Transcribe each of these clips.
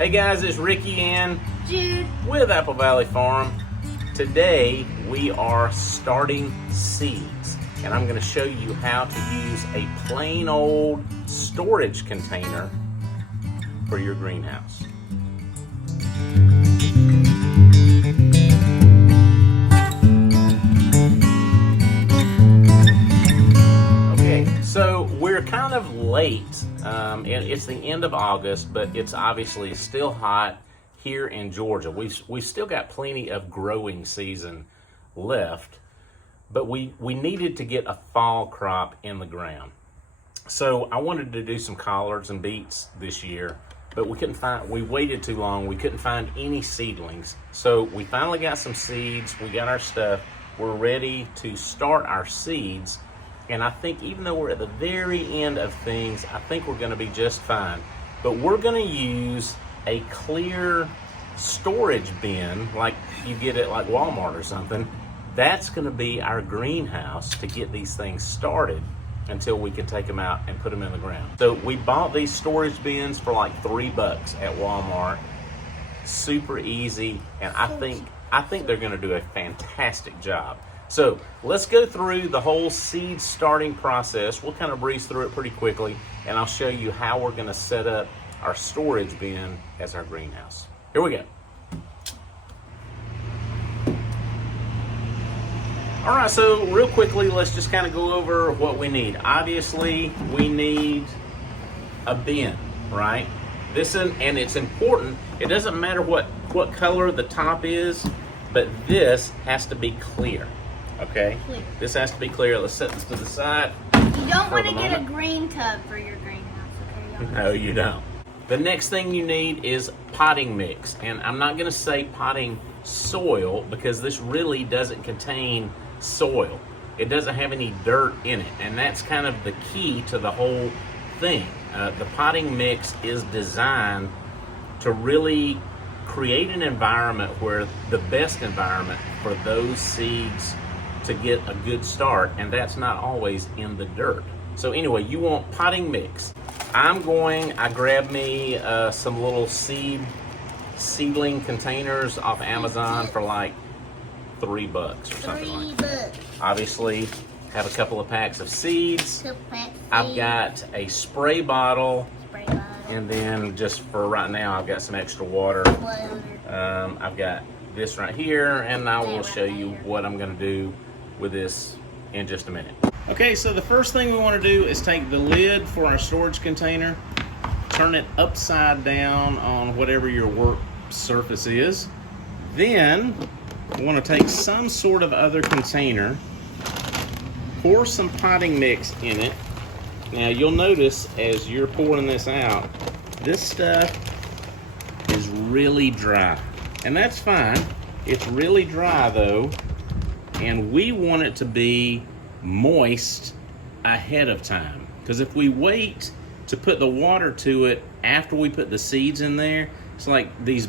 Hey guys, it's Ricky and Jude with Apple Valley Farm. Today we are starting seeds, and I'm going to show you how to use a plain old storage container for your greenhouse. Okay, so we're kind of late. It's the end of August, but it's obviously still hot here in Georgia. We've still got plenty of growing season left, but we needed to get a fall crop in the ground. So I wanted to do some collards and beets this year, but we waited too long. We couldn't find any seedlings. So we finally got some seeds. We got our stuff. We're ready to start our seeds. And I think even though we're at the very end of things, I think we're going to be just fine. But we're going to use a clear storage bin like you get at like Walmart or something. That's going to be our greenhouse to get these things started until we can take them out and put them in the ground. So we bought these storage bins for like $3 at Walmart. Super easy, and I think they're going to do a fantastic job. So let's go through the whole seed starting process. We'll kind of breeze through it pretty quickly, and I'll show you how we're going to set up our storage bin as our greenhouse. Here we go. All right, so real quickly, let's just kind of go over what we need. Obviously, we need a bin, right? And it's important. It doesn't matter what color the top is, but this has to be clear. Okay, this has to be clear. Let's set this to the side. You don't want to get a green tub for your greenhouse, okay? No, you don't. The next thing you need is potting mix. And I'm not going to say potting soil because this really doesn't contain soil. It doesn't have any dirt in it. And that's kind of the key to the whole thing. The potting mix is designed to really create an environment where the best environment for those seeds to get a good start, and that's not always in the dirt. So anyway, you want potting mix. I grabbed me some little seedling containers off Amazon for like $3 or something like that. Obviously, have a couple of packs of seeds. I've got a spray bottle. And then just for right now, I've got some extra water. I've got this right here, and I will show you what I'm going to do with this in just a minute. Okay, so the first thing we want to do is take the lid for our storage container, turn it upside down on whatever your work surface is. Then we want to take some sort of other container, pour some potting mix in it. Now you'll notice as you're pouring this out, this stuff is really dry. And that's fine. It's really dry though, and we want it to be moist ahead of time. Because if we wait to put the water to it after we put the seeds in there, it's like these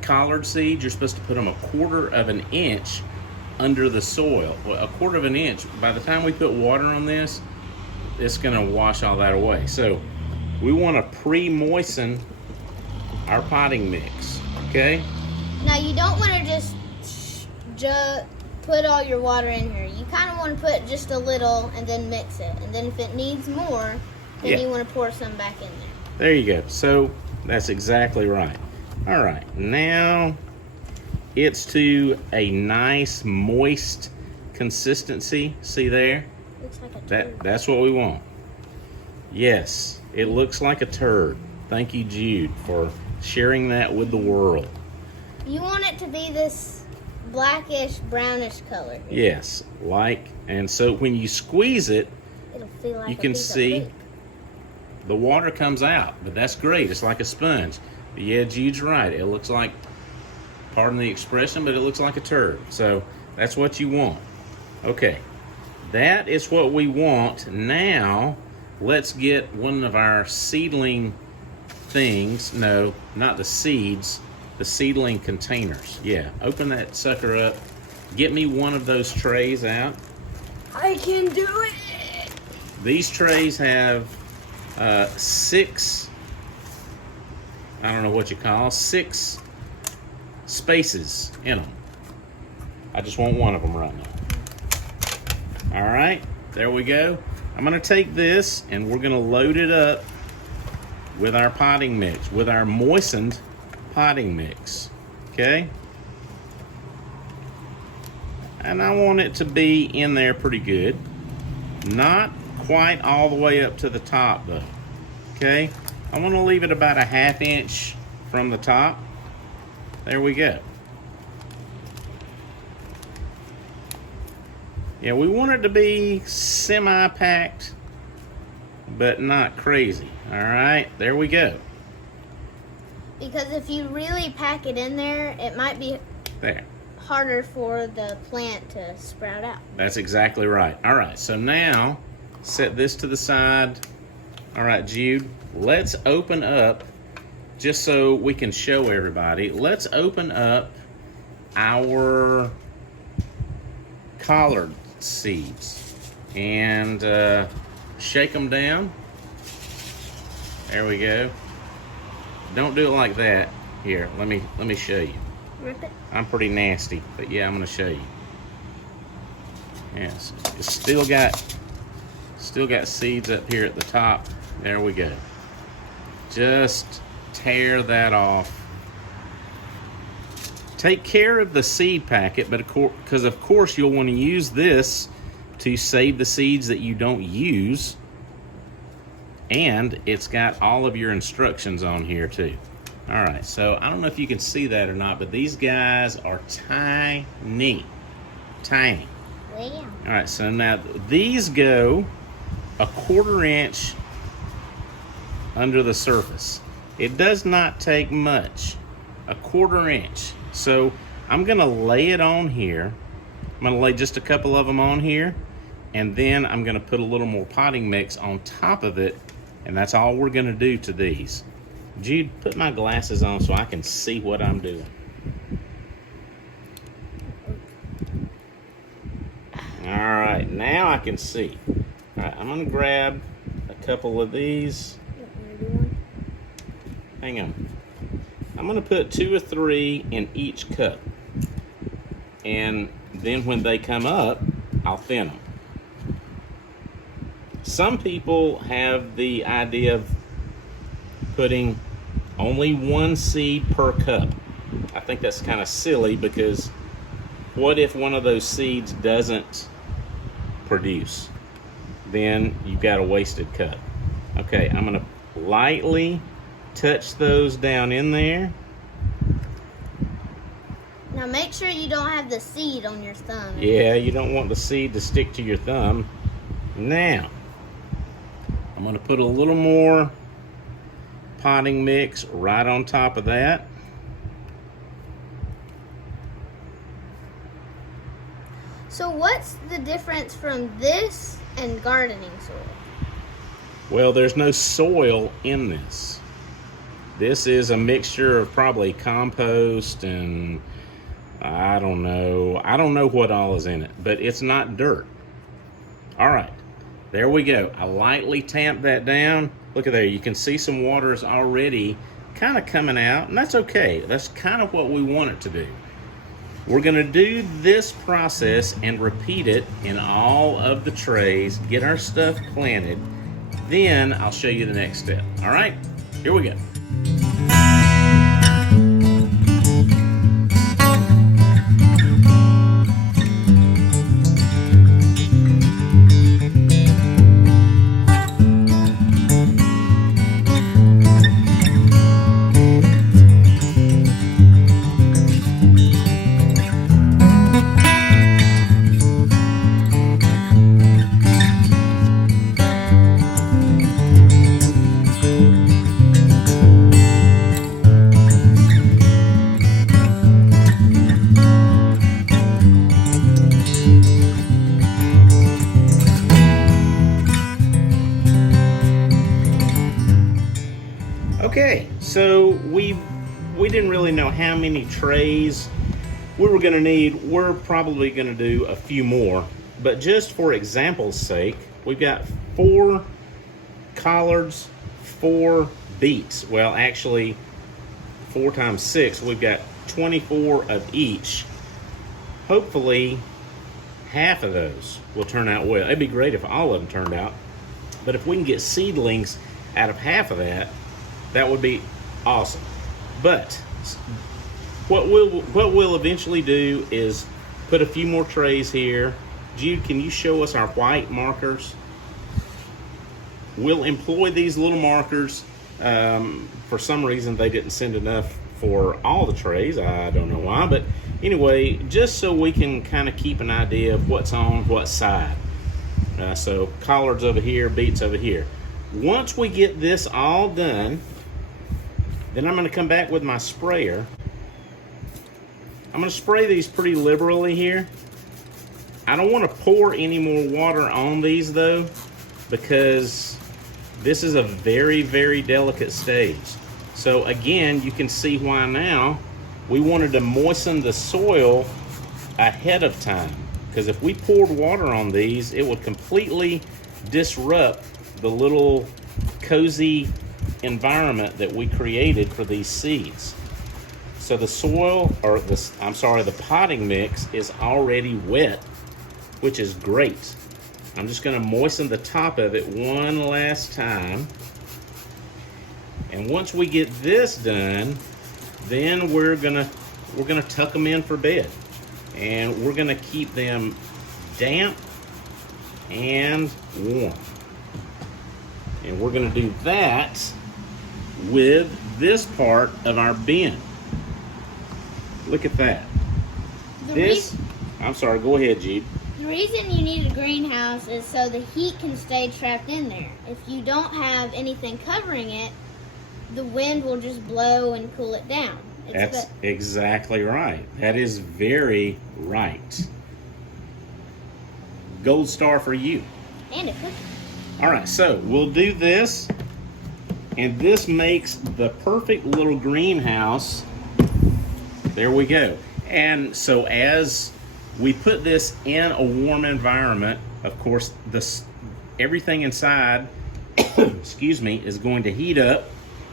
collard seeds, you're supposed to put them 1/4 of an inch under the soil. Well, 1/4 of an inch, by the time we put water on this, it's gonna wash all that away. So we wanna pre-moisten our potting mix, okay? Now you don't want to just put all your water in here. You kind of want to put just a little and then mix it. And then if it needs more, then you want to pour some back in there. There you go. So that's exactly right. All right, now it's to a nice moist consistency. See there? Looks like a turd. That's what we want. Yes, it looks like a turd. Thank you, Jude, for sharing that with the world. You want it to be this blackish, brownish color. Yes, and so when you squeeze it, it'll feel like you can see the water comes out, but that's great. It's like a sponge. But yeah, Jude's right. It looks like, pardon the expression, but it looks like a turd. So that's what you want. Okay, that is what we want. Now, let's get one of our seedling things. No, not the seeds. The seedling containers. Yeah, open that sucker up. Get me one of those trays out. I can do it. These trays have 6 I don't know what you call, 6 spaces in them. I just want one of them right now. All right, there we go. I'm gonna take this and we're gonna load it up with our potting mix, with our moistened potting mix, okay? And I want it to be in there pretty good. Not quite all the way up to the top though, okay? I want to leave it about a 1/2 inch from the top. There we go. Yeah, we want it to be semi-packed, but not crazy. All right, there we go. Because if you really pack it in there, it might be There. harder for the plant to sprout out. That's exactly right. All right, so now set this to the side. All right, Jude, let's open up, just so we can show everybody, let's open up our collard seeds and shake them down. There we go. Don't do it like that. Here, let me show you. Rip it. I'm pretty nasty, but yeah, I'm gonna show you. Yes, it's still got seeds up here at the top. There we go. Just tear that off. Take care of the seed packet, but because of course you'll want to use this to save the seeds that you don't use, and it's got all of your instructions on here too. All right, so I don't know if you can see that or not, but these guys are tiny, tiny. Yeah. All right, so now these go a 1/4 inch under the surface. It does not take much, a 1/4 inch. So I'm gonna lay it on here. I'm gonna lay just a couple of them on here, and then I'm gonna put a little more potting mix on top of it, and that's all we're gonna do to these. Jude, put my glasses on so I can see what I'm doing. All right, now I can see. All right, I'm gonna grab a couple of these. Hang on. I'm gonna put 2 or 3 in each cup. And then when they come up, I'll thin them. Some people have the idea of putting only 1 seed per cup. I think that's kind of silly, because what if one of those seeds doesn't produce? Then you've got a wasted cup. Okay, I'm gonna lightly touch those down in there. Now make sure you don't have the seed on your thumb. Yeah, you don't want the seed to stick to your thumb. Now, I'm gonna put a little more potting mix right on top of that. So what's the difference from this and gardening soil? Well, there's no soil in this. This is a mixture of probably compost and I don't know what all is in it, but it's not dirt. All right, there we go. I lightly tamp that down. Look at there, you can see some water is already kind of coming out, and that's okay. That's kind of what we want it to do. We're gonna do this process and repeat it in all of the trays, get our stuff planted, then I'll show you the next step. All right, here we go. Okay, so we didn't really know how many trays we were going to need. We're probably going to do a few more, but just for example's sake, we've got 4 collards, 4 beets. Well, actually 4 times 6, we've got 24 of each. Hopefully, half of those will turn out well. It'd be great if all of them turned out. But if we can get seedlings out of half of that, that would be awesome. But what we'll eventually do is put a few more trays here. Jude, can you show us our white markers? We'll employ these little markers. For some reason, they didn't send enough for all the trays. I don't know why, but anyway, just so we can kind of keep an idea of what's on what side. So collards over here, beets over here. Once we get this all done, then I'm going to come back with my sprayer. I'm going to spray these pretty liberally here. I don't want to pour any more water on these though, because this is a very, very delicate stage. So again, you can see why now we wanted to moisten the soil ahead of time. Because if we poured water on these, it would completely disrupt the little cozy environment that we created for these seeds. So the soil, or the potting mix is already wet, which is great. I'm just gonna moisten the top of it one last time. And once we get this done, then we're gonna tuck them in for bed. And we're gonna keep them damp and warm. And we're gonna do that with this part of our bin. Look at that. I'm sorry, go ahead, Jude. The reason you need a greenhouse is so the heat can stay trapped in there. If you don't have anything covering it, the wind will just blow and cool it down. That's exactly right. That is very right. Gold star for you. And a cookie. All right, so we'll do this, and this makes the perfect little greenhouse. There we go. And so as we put this in a warm environment, of course, everything inside, excuse me, is going to heat up.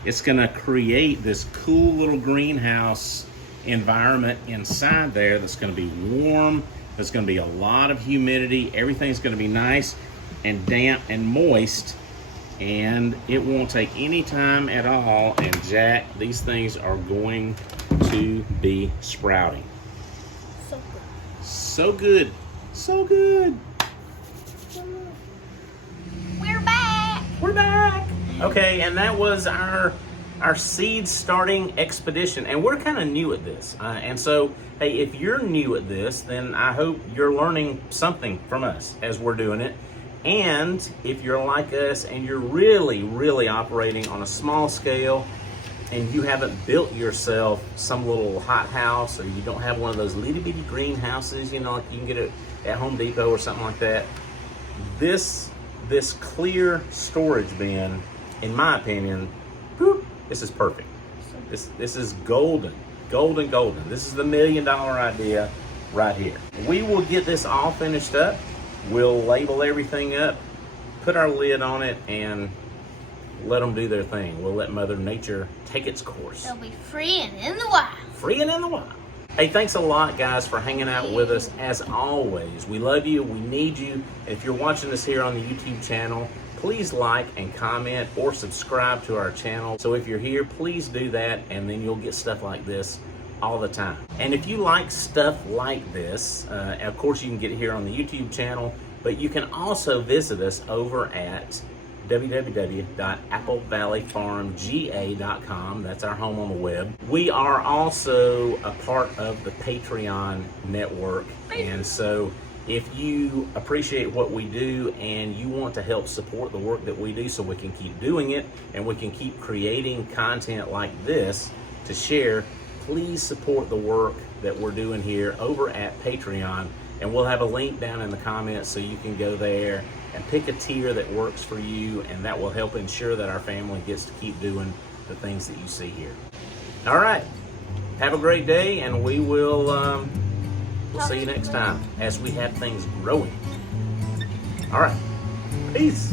It's going to create this cool little greenhouse environment inside there that's going to be warm. There's going to be a lot of humidity. Everything's going to be nice and damp and moist, and it won't take any time at all. And Jack, these things are going to be sprouting. So good. So good. We're back. We're back. Okay, and that was our seed starting expedition, and we're kind of new at this. And so, hey, if you're new at this, then I hope you're learning something from us as we're doing it. And if you're like us and you're really, really operating on a small scale, and you haven't built yourself some little hot house, or you don't have one of those little bitty greenhouses, you know, like you can get it at Home Depot or something like that, this clear storage bin, in my opinion, whoop, this is perfect. This is golden, golden, golden. This is the $1 million idea right here. We will get this all finished up. We'll label everything up, put our lid on it, and let them do their thing. We'll let Mother Nature take its course. They'll be free and in the wild. Free and in the wild. Hey, thanks a lot, guys, for hanging out with us. As always, we love you. We need you. And if you're watching this here on the YouTube channel, please like and comment or subscribe to our channel. So if you're here, please do that, and then you'll get stuff like this all the time. And if you like stuff like this, of course you can get it here on the YouTube channel, but you can also visit us over at www.applevalleyfarmga.com. That's our home on the web. We are also a part of the Patreon network, and so if you appreciate what we do and you want to help support the work that we do so we can keep doing it and we can keep creating content like this to share, please support the work that we're doing here over at Patreon. And we'll have a link down in the comments so you can go there and pick a tier that works for you, and that will help ensure that our family gets to keep doing the things that you see here. All right. Have a great day, and we'll see you next time as we have things growing. All right. Peace.